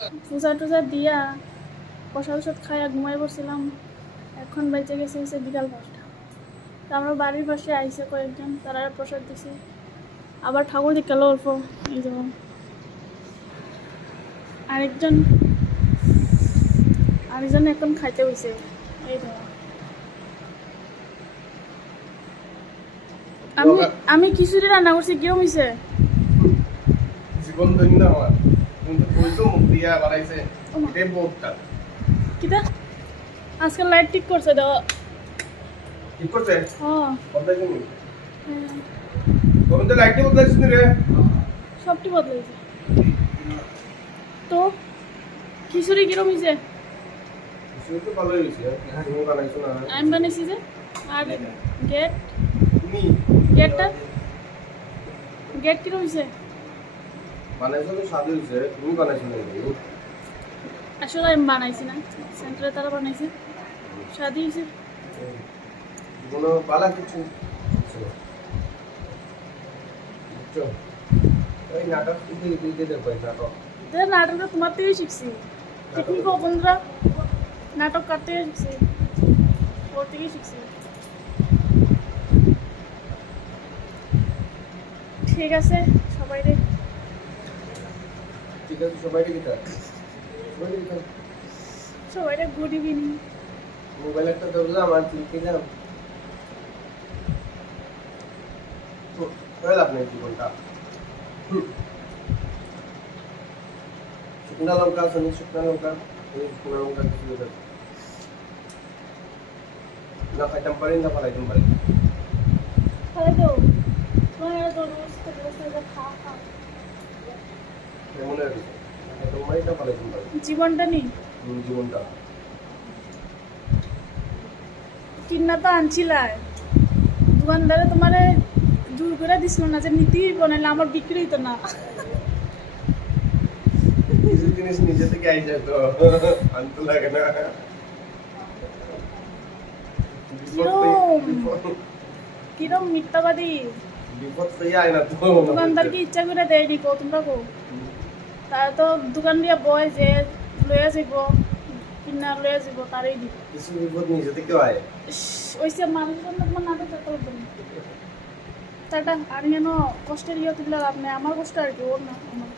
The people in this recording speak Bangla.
পূজা টুজা দিয়া প্রসাদ টসাদ খাইয়া ঘুমাই পড়ছিলাম। এখন বেঁচে গেছে হচ্ছে বিকাল 5টা। তো আমরা বাড়ির পাশে আইসে কয়েকজন, তারা প্রসাদ দিছে। আবার ঠাকুর দিকে গেল অল্প, এই যেমন আরেকজন এখন খাইতে হয়েছে। এই ধরো আমি খিচুড়ি রান্না করছি, কেউ মিশে জীবন ধন্য আমার কিন্তু কইতো মুখ দিয়া বানাইছে এটাই বহুতটা কিটা আজকাল লাইট ঠিক করছে দাও। ঠিক করছে হ্যাঁ বদলাইছে নি গোবিন্দ লাইট বদলাইছিস নি রে সবটি বদলাইছে। তো খিচুড়ি কিরম হয়েছে? খিচুড়ি তো ভালোই হয়েছে। তুমি বানাইছো না? আমি বানাইছি যে। আর গেট তুমি গেট কিরম হয়েছে? বানাইছো তো স্বাদ হয়েছে। তুমি বানাইছো না? আসলে আমি বানাইছি না, সেন্টারে তারা বানাইছে, স্বাদই হয়েছে। কোনো পালা কিছু বুঝছো? এই নাটক দিতে দেখো নাটক। নাটকটা তোমার থেকেই শিখছি। টেকনিক বন্ধুরা নাটক কার থেকে শিখছি, ওর থেকেই শিখছি। ঠিক আছে সবাইরে, ঠিক আছে সবাইকে দিতে সবাইরে গুড ইভিনিং। মোবাইল একটা ধরলাম আর দিলাম লাভ নেই জীবনটা। শুকনা লঙ্কা আছে না? শুকনা লঙ্কা কিছু না খাইতাম পারি না ফেলাইতাম পারি। তাহলে তো তোমার তো রোজ খাওয়া মনে রাখিস তোমারই না ফেলাইতাম পারি জীবনটা নেই। জীবনটা কিনা তো আনছিলাই, দোকানদারে তোমারে জোর করে দিছিল না যে নিতেই বনাইলে আমার বিক্রি হইতো না। কিছু জিনিস নিজে থেকে আই যায় তো আনতে লাগে না। কিরম মিথ্যাবাদী বিপদ পেয়ে আয় না তো। দোকানদারকে ইচ্ছা করে দেয়নি কো, তোমরা কো তার তো দোকান দিয়া বয় যে লয়ে যাব কিনা লয়ে যাব তারই দিব। কিছু বিপদ নিজে থেকে আয়। ওইসব মানুষের তোমার নাটক করতে পারবেন তাটা আর যেন কষ্টের ইয়ে তুললে লাভ নেই। আমার কষ্ট আর কি, ওর না আমার।